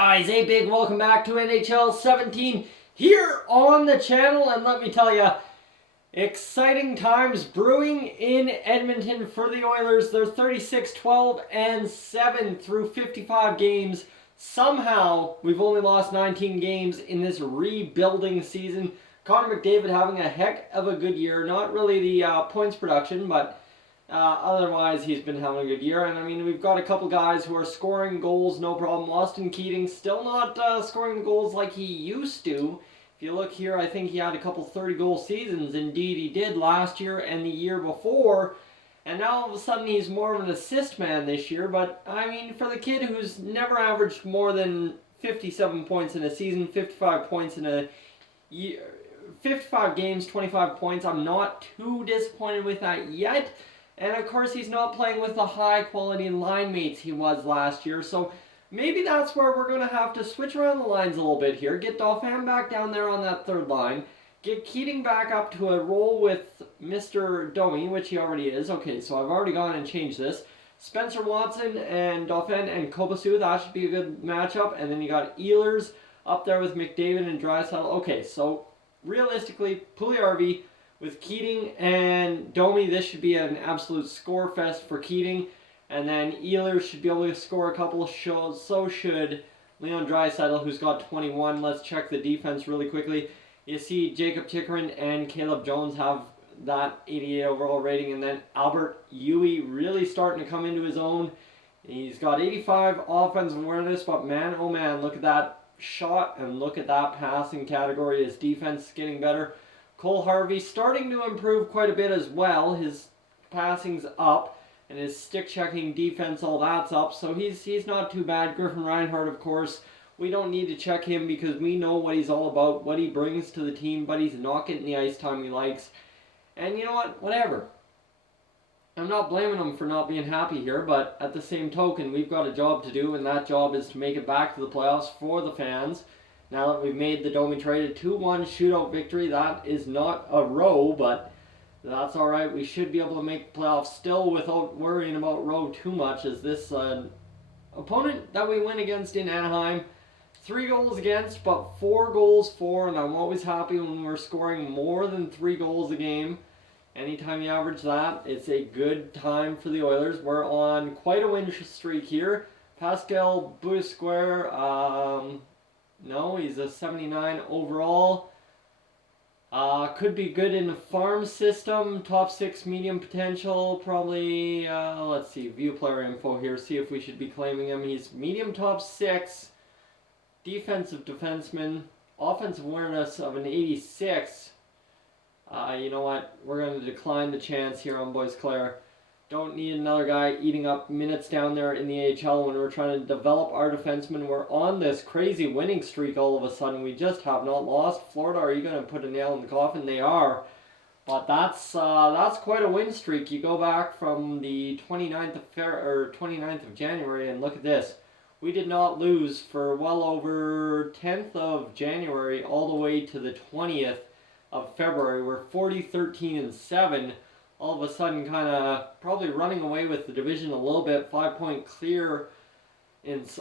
guys, hey big welcome back to NHL 17 here on the channel, and let me tell you, exciting times brewing in Edmonton for the Oilers. They're 36-12-7 through 55 games. Somehow, we've only lost 19 games in this rebuilding season. Connor McDavid having a heck of a good year. Not really the points production, but otherwise, he's been having a good year. And I mean, we've got a couple guys who are scoring goals, no problem. Austin Keating still not scoring goals like he used to. If you look here, I think he had a couple 30-goal seasons. Indeed, he did last year and the year before. And now all of a sudden, he's more of an assist man this year. But I mean, for the kid who's never averaged more than 57 points in a season, 55 points in a year, 55 games, 25 points, I'm not too disappointed with that yet. And of course, he's not playing with the high-quality line mates he was last year. So maybe that's where we're going to have to switch around the lines a little bit here. Get Dolphyn back down there on that third line. Get Keating back up to a role with Mr. Domi, which he already is. Okay, so I've already gone and changed this. Spencer Watson and Dolphyn and Kobasu, that should be a good matchup. And then you got Ehlers up there with McDavid and Draisaitl. Okay, so realistically, Puljujarvi with Keating and Domi, this should be an absolute score fest for Keating. And then Ehlers should be able to score a couple of shots. So should Leon Draisaitl, who's got 21. Let's check the defense really quickly. You see Jacob Chikrin and Caleb Jones have that 88 overall rating. And then Albert Yui really starting to come into his own. He's got 85 offensive awareness. But man, oh man, look at that shot and look at that passing category. His defense is getting better. Cole Harvey starting to improve quite a bit as well. His passing's up, and his stick-checking defense, all that's up. So he's not too bad. Griffin Reinhart, of course, we don't need to check him because we know what he's all about, what he brings to the team, but he's not getting the ice time he likes. And you know what? Whatever. I'm not blaming him for not being happy here, but at the same token, we've got a job to do, and that job is to make it back to the playoffs for the fans. Now that we've made the Domi trade a 2-1 shootout victory, that is not a row, but that's alright. We should be able to make the playoffs still without worrying about row too much, as this opponent that we win against in Anaheim, 3 goals against, but 4 goals for, and I'm always happy when we're scoring more than 3 goals a game. Anytime you average that, it's a good time for the Oilers. We're on quite a win streak here. Pascal Bousquet, no, he's a 79 overall. Could be good in the farm system. Top 6 medium potential. Probably, let's see, view player info here. See if we should be claiming him. He's medium top 6. Defensive defenseman. Offensive awareness of an 86. You know what? We're going to decline the chance here on Boisclair. Don't need another guy eating up minutes down there in the AHL when we're trying to develop our defensemen. We're on this crazy winning streak all of a sudden. We just have not lost. Florida, are you going to put a nail in the coffin? They are. But that's quite a win streak. You go back from the 29th of January and look at this. We did not lose for well over 10th of January all the way to the 20th of February. We're 40-13-7. All of a sudden kind of probably running away with the division a little bit. 5-point clear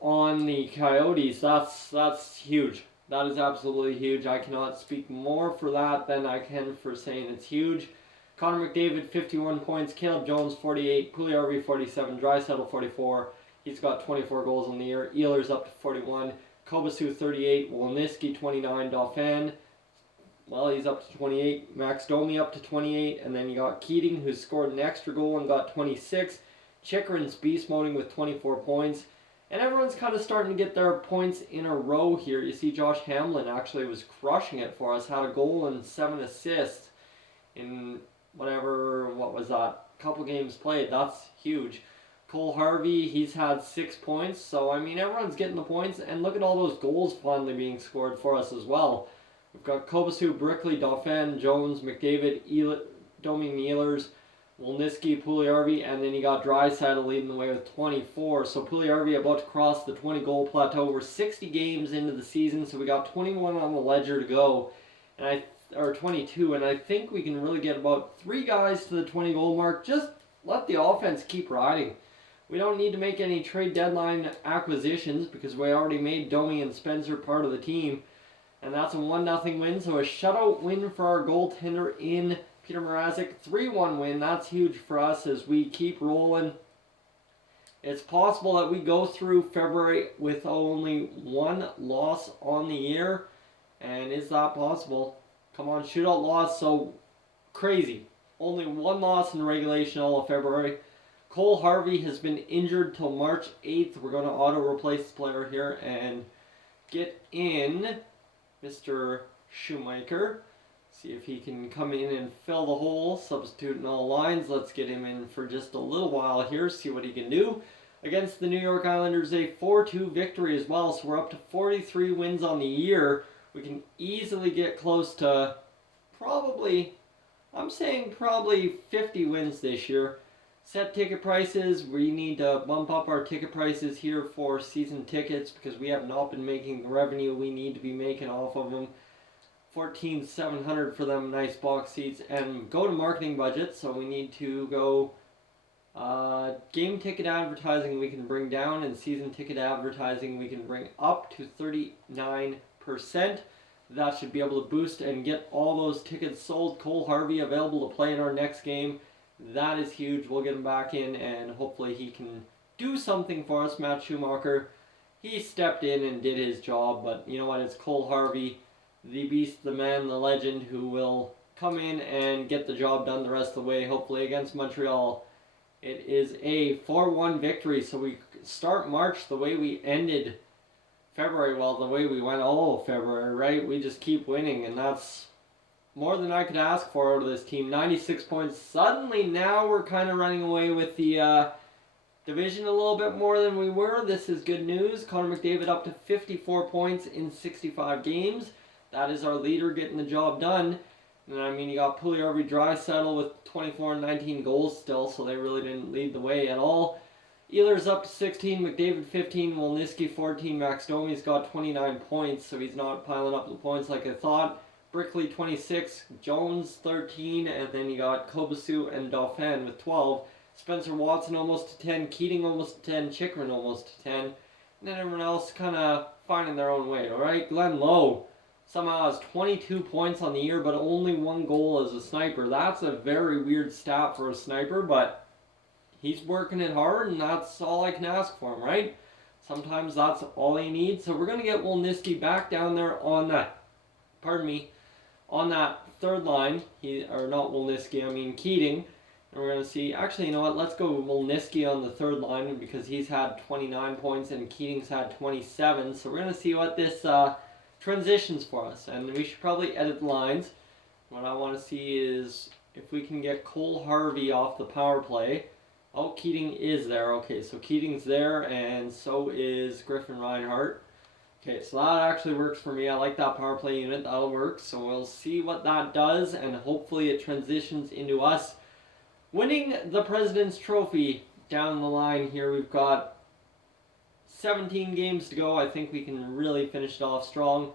on the Coyotes. That's huge. That is absolutely huge. I cannot speak more for that than I can for saying it's huge. Connor McDavid, 51 points. Caleb Jones, 48. Puljujarvi, 47. Draisaitl, 44. He's got 24 goals on the year. Ehlers up to 41. Kobasu, 38. Wolniski, 29. Dolphyn, well, he's up to 28. Max Domi up to 28. And then you got Keating, who's scored an extra goal and got 26. Chikrin's beast moding with 24 points. And everyone's kind of starting to get their points in a row here. You see Josh Hamlin actually was crushing it for us. Had a goal and 7 assists in what was that? Couple games played. That's huge. Cole Harvey, he's had 6 points. So, I mean, everyone's getting the points. And look at all those goals finally being scored for us as well. We've got Kobasu, Brickley, Dolphyn, Jones, McDavid, Domi, Ehlers, Wolniski, Puljujarvi, and then you got Draisaitl leading the way with 24. So Puljujarvi about to cross the 20-goal plateau. We're 60 games into the season, so we got 21 on the ledger to go, or 22, and I think we can really get about 3 guys to the 20-goal mark. Just let the offense keep riding. We don't need to make any trade deadline acquisitions because we already made Domi and Spencer part of the team. And that's a 1-0 win, so a shutout win for our goaltender in Peter Mrazek. 3-1 win, that's huge for us as we keep rolling. It's possible that we go through February with only one loss on the year. And is that possible? Come on, shootout loss, so crazy. Only one loss in regulation all of February. Cole Harvey has been injured till March 8th. We're going to auto-replace the player here and get in Mr. Shoemaker. See if he can come in and fill the hole. Substituting all lines. Let's get him in for just a little while here. See what he can do. Against the New York Islanders, a 4-2 victory as well. So we're up to 43 wins on the year. We can easily get close to probably 50 wins this year. Set ticket prices. We need to bump up our ticket prices here for season tickets because we have not been making the revenue we need to be making off of them. $14,700 for them nice box seats, and go to marketing budget. So we need to go game ticket advertising we can bring down, and season ticket advertising we can bring up to 39%. That should be able to boost and get all those tickets sold. Cole Harvey available to play in our next game. That is huge. We'll get him back in and hopefully he can do something for us. Matt Schumacher, he stepped in and did his job, but you know what? It's Cole Harvey, the beast, the man, the legend, who will come in and get the job done the rest of the way, hopefully against Montreal. It is a 4-1 victory, so we start March the way we ended February, well, the way we went all of February, right? We just keep winning, and that's more than I could ask for out of this team. 96 points. Suddenly, now we're kind of running away with the division a little bit more than we were. This is good news. Connor McDavid up to 54 points in 65 games. That is our leader getting the job done. And I mean, you got Puljujarvi, Draisaitl with 24 and 19 goals still, so they really didn't lead the way at all. Ehlers up to 16, McDavid 15, Wolniski 14, Max Domi's got 29 points, so he's not piling up the points like I thought. Brickley 26, Jones 13, and then you got Kobasu and Dauphin with 12. Spencer Watson almost to 10, Keating almost to 10, Chikrin almost to 10. And then everyone else kind of finding their own way, alright? Glenn Lowe somehow has 22 points on the year, but only one goal as a sniper. That's a very weird stat for a sniper, but he's working it hard, and that's all I can ask for him, right? Sometimes that's all he needs. So we're going to get Wolniski back down there on that, on that third line. Not Wolniski, I mean Keating. And we're going to see, actually, you know what, let's go Wolniski on the third line because he's had 29 points and Keating's had 27. So we're going to see what this transitions for us. And we should probably edit the lines. What I want to see is if we can get Cole Harvey off the power play. Oh, Keating is there. Okay, so Keating's there, and so is Griffin Reinhart. Okay, so that actually works for me. I like that power play unit. That'll work. So we'll see what that does, and hopefully it transitions into us winning the President's Trophy down the line here. We've got 17 games to go. I think we can really finish it off strong.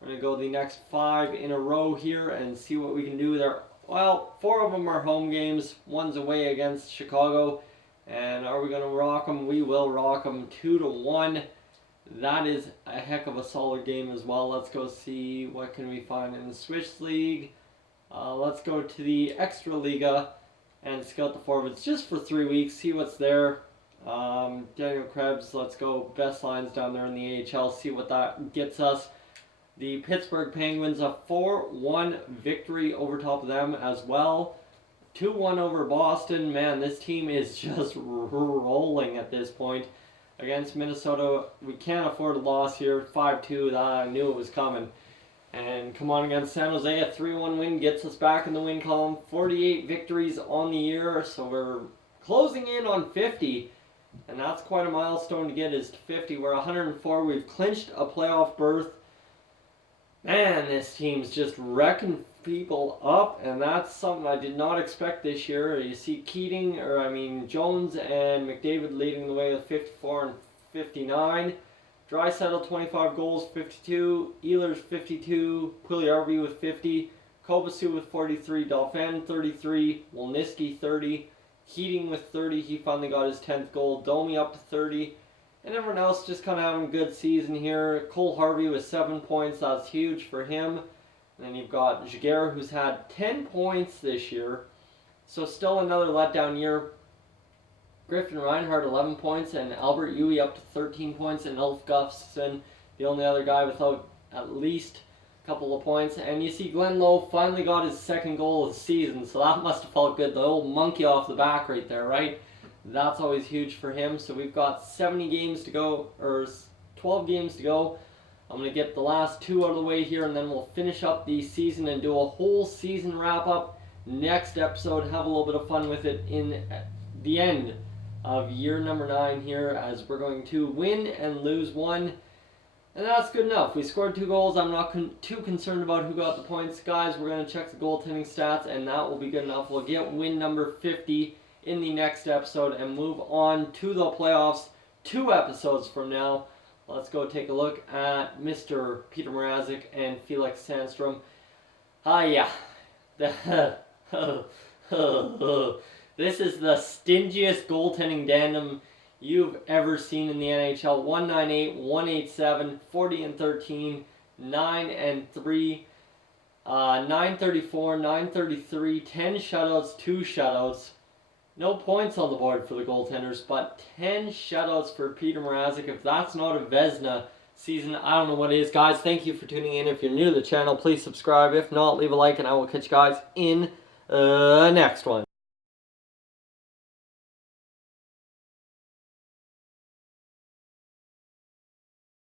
We're going to go the next 5 in a row here and see what we can do there. Well, 4 of them are home games. 1's away against Chicago. And are we going to rock them? We will rock them 2-1. That is a heck of a solid game as well. Let's go see what can we find in the Swiss League. Let's go to the Extra Liga and scout the forwards just for 3 weeks. See what's there. Daniel Krebs, let's go best lines down there in the AHL. See what that gets us. The Pittsburgh Penguins, a 4-1 victory over top of them as well. 2-1 over Boston. Man, this team is just rolling at this point. Against Minnesota, we can't afford a loss here. 5-2, I knew it was coming. And come on, against San Jose, a 3-1 win gets us back in the win column. 48 victories on the year, so we're closing in on 50. And that's quite a milestone to get, is to 50. We're 104. We've clinched a playoff berth. Man, this team's just wrecking people up, and that's something I did not expect this year. You see Jones and McDavid leading the way with 54 and 59. Draisaitl 25 goals, 52. Ehlers 52. Puljujarvi with 50. Kobasu with 43. Dauphin 33. Wolniski 30. Keating with 30. He finally got his 10th goal. Domi up to 30. And everyone else just kind of having a good season here. Cole Harvey with 7 points. That's huge for him. And then you've got Jaguar, who's had 10 points this year. So still another letdown year. Griffin Reinhardt, 11 points. And Albert Yui up to 13 points. And Ulf Gustafsson, the only other guy without at least a couple of points. And you see Glenn Lowe finally got his 2nd goal of the season. So that must have felt good. The old monkey off the back right there, right? That's always huge for him. So we've got 70 games to go, or 12 games to go. I'm going to get the last 2 out of the way here, and then we'll finish up the season and do a whole season wrap-up next episode. Have a little bit of fun with it in the end of year number 9 here, as we're going to win and lose 1. And that's good enough. We scored 2 goals. I'm not too concerned about who got the points. Guys, we're going to check the goaltending stats, and that will be good enough. We'll get win number 50 in the next episode and move on to the playoffs 2 episodes from now. Let's go take a look at Mr. Peter Mrazek and Felix Sandstrom. Yeah. This is the stingiest goaltending tandem you've ever seen in the NHL. 198, 187, 40 and 13, 9 and 3, 934, 933, 10 shutouts, 2 shutouts. No points on the board for the goaltenders, but 10 shutouts for Peter Mrazek. If that's not a Vezina season, I don't know what is. Guys, thank you for tuning in. If you're new to the channel, please subscribe. If not, leave a like, and I will catch you guys in the next one.